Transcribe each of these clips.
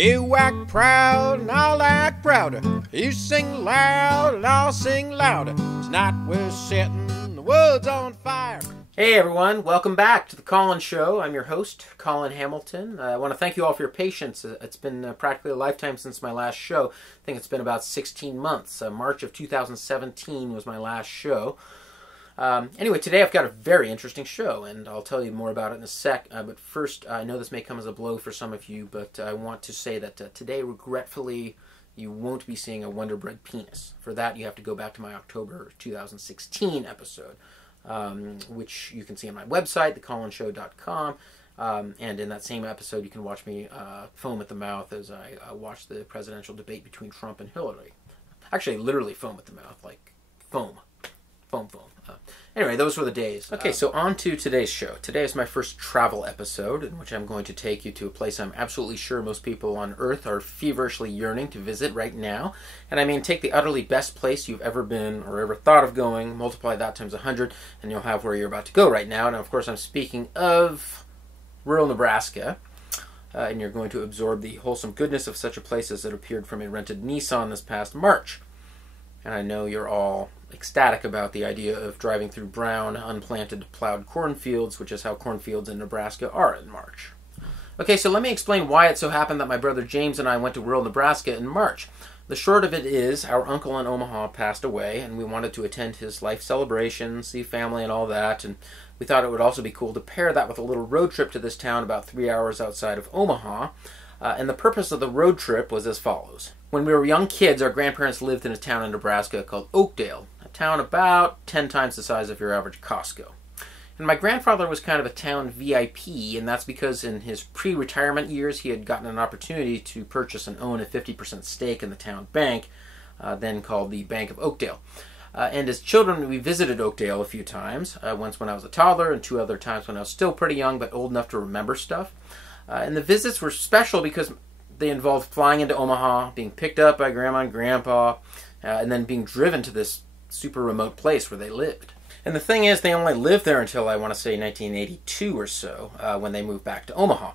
You act proud and I'll act prouder. You sing loud and I'll sing louder. Tonight we're setting the woods on fire. Hey everyone, welcome back to the Colin Show. I'm your host, Colin Hamilton. I want to thank you all for your patience. It's been practically a lifetime since my last show. I think it's been about 16 months. March of 2017 was my last show. Anyway, today I've got a very interesting show, and I'll tell you more about it in a sec. But first, I know this may come as a blow for some of you, but I want to say that today, regretfully, you won't be seeing a Wonder Bread penis. For that, you have to go back to my October 2016 episode, which you can see on my website, thecolinshow.com. And in that same episode, you can watch me foam at the mouth as I watch the presidential debate between Trump and Hillary. Actually, literally foam at the mouth, like foam. Foam. Anyway, those were the days. Okay, so on to today's show. Today is my first travel episode, in which I'm going to take you to a place I'm absolutely sure most people on Earth are feverishly yearning to visit right now. And I mean, take the utterly best place you've ever been or ever thought of going, multiply that times 100, and you'll have where you're about to go right now. Now, of course, I'm speaking of rural Nebraska. And you're going to absorb the wholesome goodness of such a place as it appeared from a rented Nissan this past March. And I know you're all ecstatic about the idea of driving through brown, unplanted, plowed cornfields, which is how cornfields in Nebraska are in March. Okay, so let me explain why it so happened that my brother James and I went to rural Nebraska in March. The short of it is, our uncle in Omaha passed away, and we wanted to attend his life celebration, see family and all that, and we thought it would also be cool to pair that with a little road trip to this town about 3 hours outside of Omaha. And the purpose of the road trip was as follows. When we were young kids, our grandparents lived in a town in Nebraska called Oakdale, a town about 10 times the size of your average Costco. And my grandfather was kind of a town VIP, and that's because in his pre-retirement years, he had gotten an opportunity to purchase and own a 50% stake in the town bank, then called the Bank of Oakdale. And as children, we visited Oakdale a few times, once when I was a toddler and 2 other times when I was still pretty young but old enough to remember stuff. And the visits were special because they involved flying into Omaha, being picked up by Grandma and Grandpa, and then being driven to this super remote place where they lived. And the thing is, they only lived there until, I want to say, 1982 or so, when they moved back to Omaha.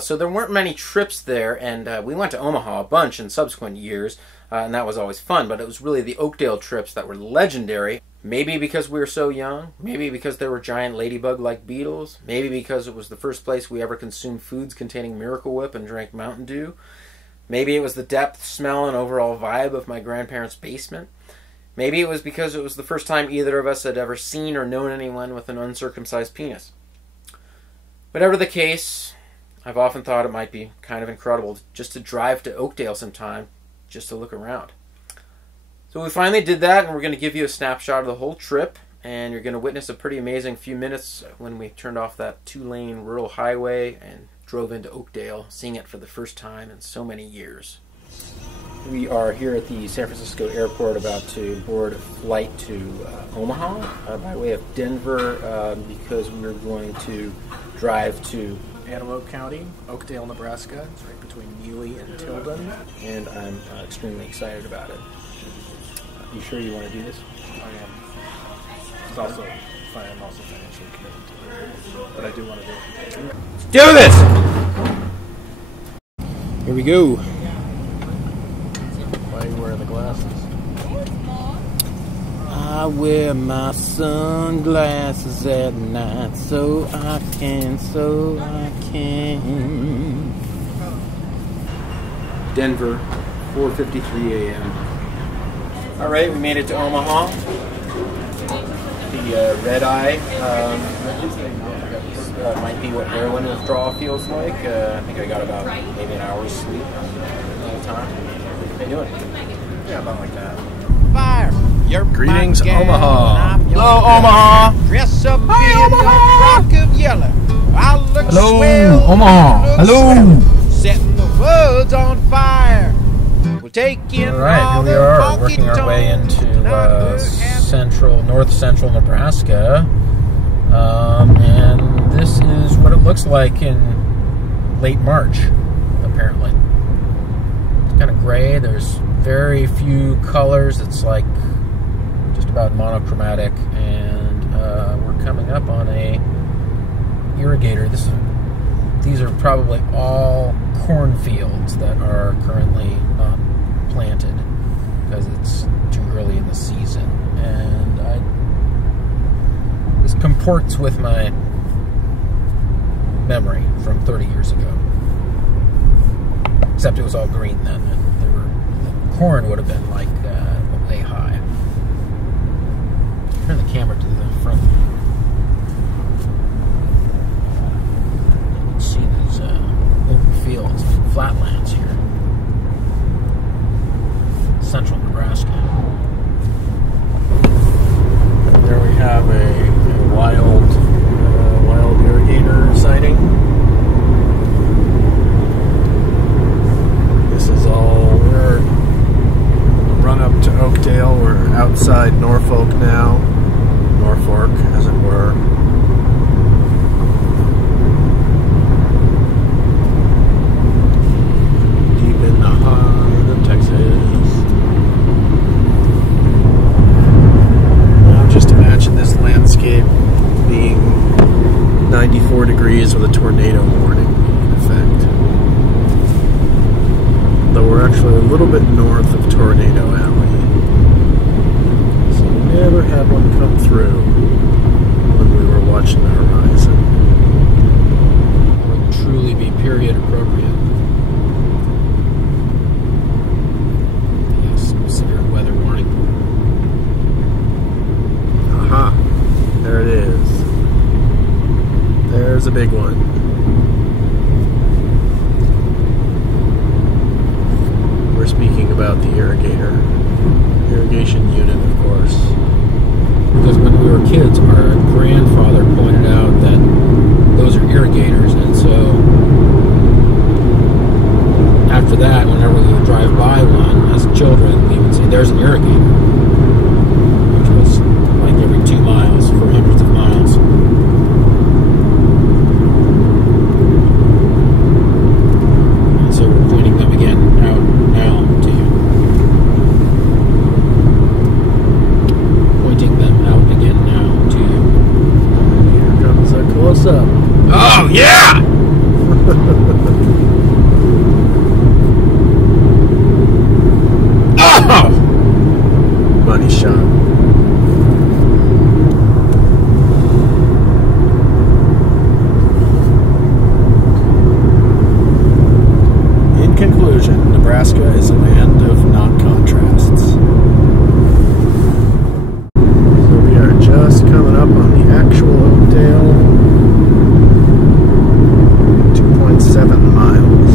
So there weren't many trips there, and we went to Omaha a bunch in subsequent years, and that was always fun, but it was really the Oakdale trips that were legendary. Maybe because we were so young, maybe because there were giant ladybug-like beetles, maybe because it was the first place we ever consumed foods containing Miracle Whip and drank Mountain Dew. Maybe it was the depth, smell, and overall vibe of my grandparents' basement. Maybe it was because it was the first time either of us had ever seen or known anyone with an uncircumcised penis. Whatever the case, I've often thought it might be kind of incredible just to drive to Oakdale sometime, just to look around. So we finally did that, and we're going to give you a snapshot of the whole trip, and you're going to witness a pretty amazing few minutes when we turned off that 2-lane rural highway and drove into Oakdale, seeing it for the first time in so many years. We are here at the San Francisco airport about to board a flight to Omaha by way of Denver because we're going to drive to Antelope County, Oakdale, Nebraska. It's right between Ely and Tilden. And I'm extremely excited about it. You sure you want to do this? I am. It's also I'm also financially committed to it, but I do want to do it. Let's do this! Here we go. Why are you wearing the glasses? I wear my sunglasses at night so I can. Denver, 4:53 a.m. All right, we made it to Omaha. The red eye might be what heroin withdrawal feels like. I think I got about maybe an hour's sleep all the time. How you doing? Yeah, about like that. Fire. You're Greetings, my gal, Omaha. and I'm your Hello, gal. Omaha. Dress up Hi, in Omaha. a frock of yellow. I look Hello, swell, Omaha. you look Hello. swell. Setting the woods on fire. We'll take in All right, all here we the are, funky working our way tones. into Tonight we're having north central Nebraska, and this is what it looks like in late March, apparently. It's kind of gray, there's very few colors, it's like just about monochromatic, and we're coming up on a irrigator. This is these are probably all cornfields that are currently not planted because it's too early in the season. And this comports with my memory from 30 years ago. Except it was all green then. And the corn would have been like way high. Turn the camera to the front. You can see these open fields and flatlands here. Central Nebraska. There we have a wild irrigator sighting. This is all, we're run up to Oakdale. We're outside Norfolk now. Norfolk, as it were. Deep in the heart of Texas. Now just imagine this landscape being 94 degrees with a tornado warning in effect. Though we're actually a little bit north of Tornado Alley. So we never had one come through when we were watching the horizon. It would truly be period appropriate. Yes, severe weather warning. Aha! There it is. There's a big one. We're speaking about the irrigation unit, of course. Because when we were kids, our grandfather pointed out that those are irrigators, and so after that, whenever we would drive by one as children, we would say, "There's an irrigator," which was like every 2 miles for hundreds of miles. And so we're pointing them again out now to you. Pointing them out again now to you. Here comes a close-up. Oh, yeah! Oh! Money shot. In conclusion, Nebraska is a land of non-contrasts. So we are just coming up on the actual Oakdale. 2.7 miles.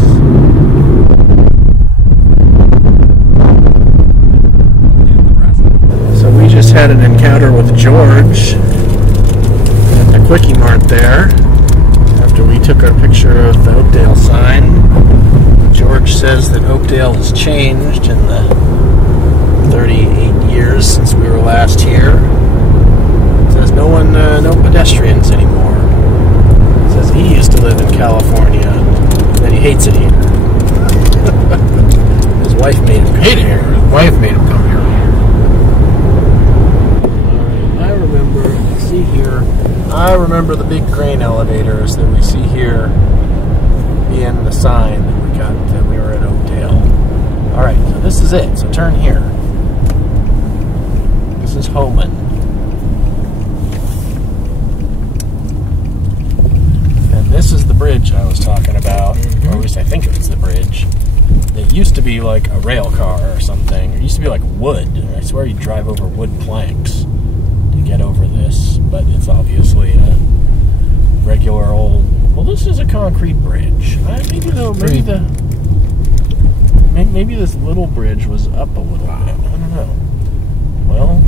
So we just had an encounter with George at the Quickie Mart there. After we took our picture of the Oakdale sign, George says that Oakdale has changed in the 38 years since we were last here. Says no pedestrians anymore. Says he used to live in California and he hates it here. His wife made him hate it here. His wife made him come here. I remember the big crane elevators that we see here being the sign that we got that we were at Oakdale. Alright, so this is it. So turn here. This is Homan. And this is the bridge I was talking about, or at least I think it's the bridge. It used to be like a rail car or something. It used to be like wood. I swear you drive over wood planks to get over this, but it's obviously a regular old. Well, this is a concrete bridge. Maybe this little bridge was up a little bit. I don't know. Well,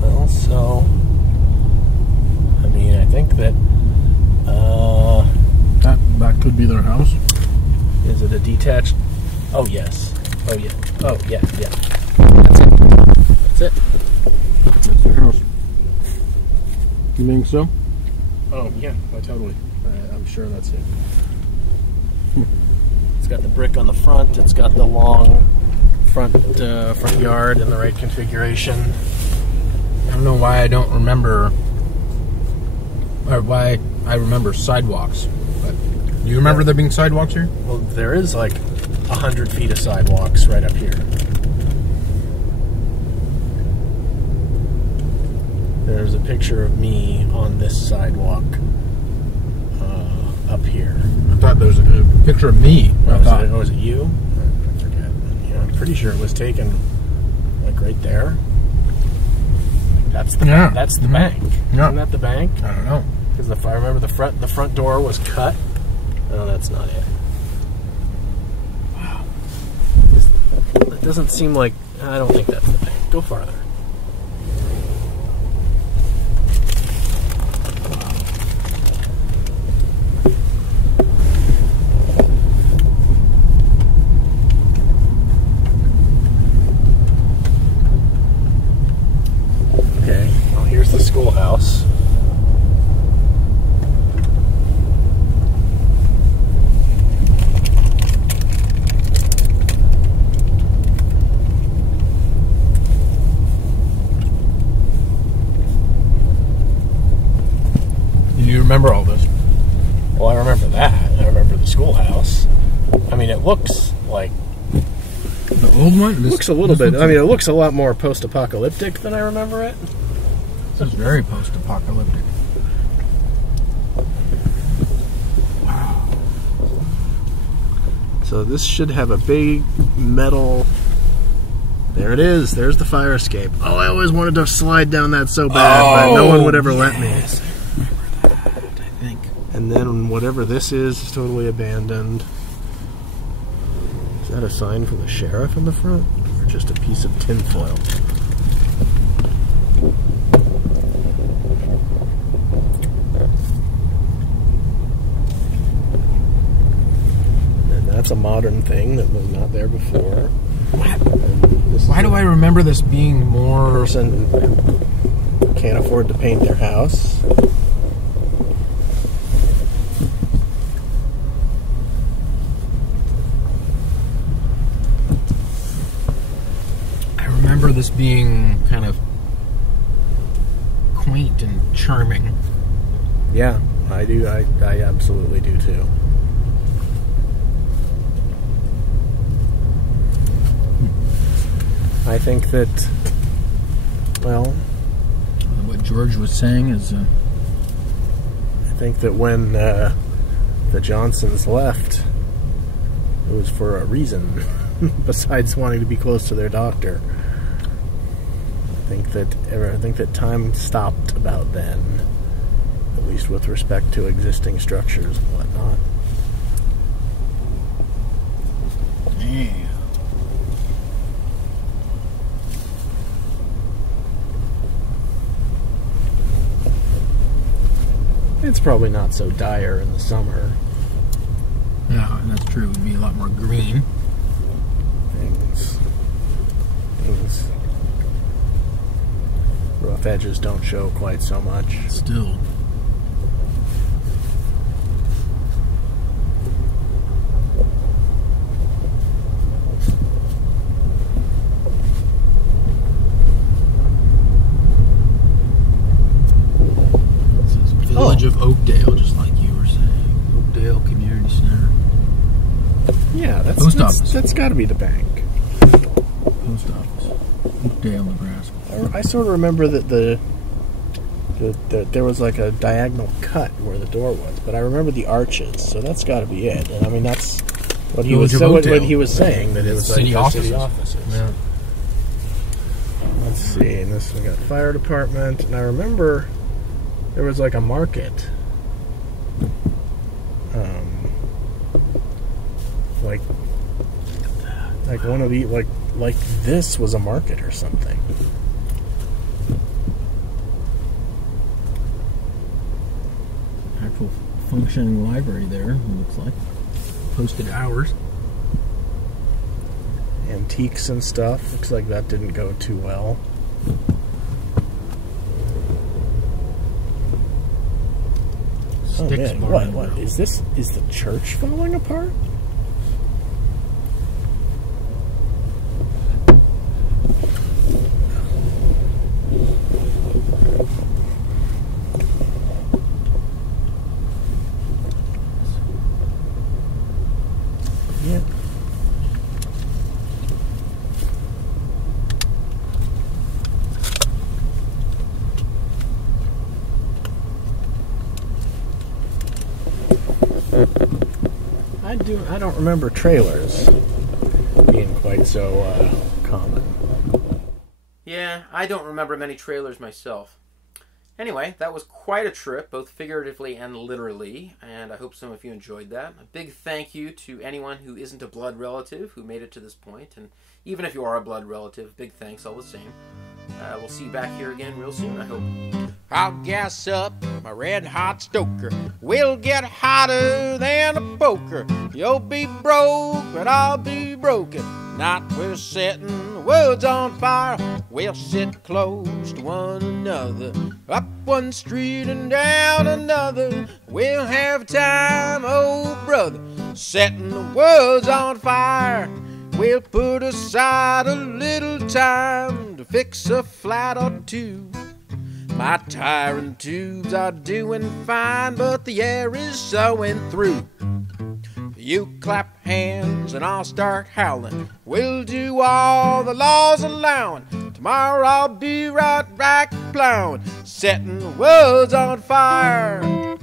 well, so I mean, I think that that could be their house. is it a detached? Oh yes. Oh yeah. Oh yeah. Yeah. That's it. That's it. That's their house. You think so? Oh yeah. Oh, totally. I'm sure that's it. It's got the brick on the front. It's got the long front yard in the right configuration. I don't know why I don't remember, or why I remember sidewalks. But Do you remember there being sidewalks here? well, there is like 100 feet of sidewalks right up here. There's a picture of me on this sidewalk up here. I thought there was a picture of me. Was it you? I forget. Yeah, I'm pretty sure it was taken like right there. That's the Yeah. That's the bank. Yeah. Isn't that the bank? I don't know. Because if I remember, the front door was cut. No, that's not it. Wow. It doesn't seem like. I don't think that's the bank. Go farther. Okay. Well, here's the schoolhouse. Do you remember all this? Well, I remember that. I remember the schoolhouse. I mean, it looks like. The old one? It looks a little bit. I mean, it looks a lot more post-apocalyptic than I remember it. This is very post-apocalyptic. So this should have a big metal. There it is. There's the fire escape. Oh, I always wanted to slide down that so bad, but no one would ever let me. I remember that, I think. And then whatever this is totally abandoned. Is that a sign from the sheriff in the front? Or just a piece of tinfoil? And that's a modern thing that was not there before. Why do I remember this being more... Person who can't afford to paint their house. I remember this being kind of quaint and charming. Yeah, I do. I absolutely do too. I think that, well, What George was saying is... I think that when the Johnsons left, it was for a reason, besides wanting to be close to their doctor. I think that time stopped about then, at least with respect to existing structures and whatnot. Yeah. It's probably not so dire in the summer. Yeah, that's true. It would be a lot more green. Things rough edges don't show quite so much. Still. This is Village of Oakdale, just like you were saying. Oakdale Community Center. Yeah, Post office. that's got to be the bank. Post office. Oakdale, Nebraska. I sort of remember that there was like a diagonal cut where the door was, but I remember the arches, so that's got to be it. And I mean, that's what he was Village of what Oakdale. he was saying, that it was City like offices. city offices. Yeah. Let's see, and this we got fire department, and I remember there was like a market, like one of the like this was a market or something. Actual functioning library there, it looks like. Posted hours. Antiques and stuff. Looks like that didn't go too well. Oh Sticks man, Bar. what is this? Is the church falling apart? I don't remember trailers being quite so common. Yeah, I don't remember many trailers myself. Anyway, that was quite a trip, both figuratively and literally, and I hope some of you enjoyed that. A big thank you to anyone who isn't a blood relative who made it to this point, and even if you are a blood relative, big thanks all the same. We'll see you back here again real soon, I hope. I'll gas up my red-hot stoker. We'll get hotter than a poker. You'll be broke, but I'll be broken. Night we're setting the woods on fire. We'll sit close to one another, up one street and down another. We'll have time, oh brother, setting the woods on fire. We'll put aside a little time to fix a flat or two. My tire and tubes are doing fine, but the air is showing through. You clap hands and I'll start howling. We'll do all the laws allowing. Tomorrow I'll be right back plowing, setting the woods on fire.